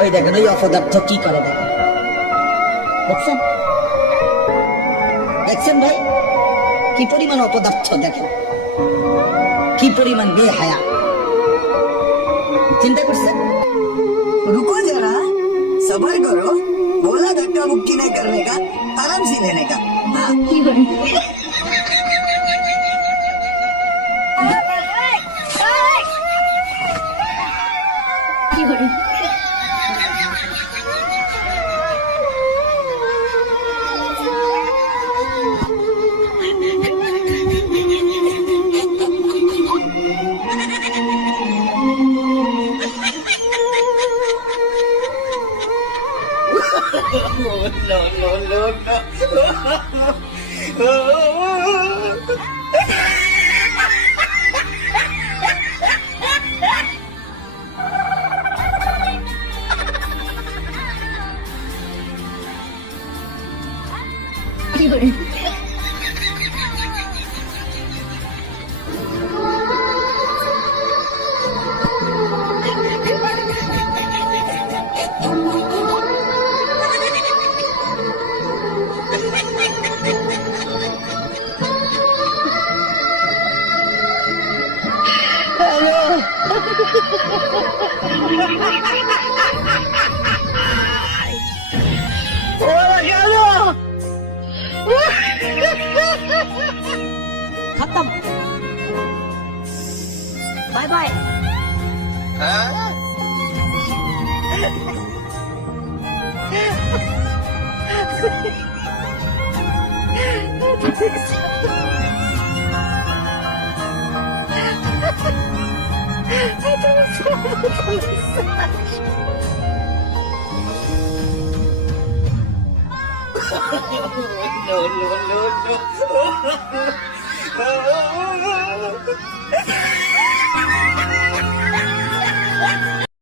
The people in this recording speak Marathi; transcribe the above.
ওই দেখেন ওই অপদার্থ কি করে দেখেন, দেখছেন দেখছেন ভাই কি পরিমাণ অপদার্থ, দেখেন কি পরিমাণ বেহায়া, চিন্তা করছেন? रुको जरा, सबर करो, बोला धक्का मुक्की नहीं करने का, आराम से लेने का। हाँ। खत्म, bye bye. No, no, no, no.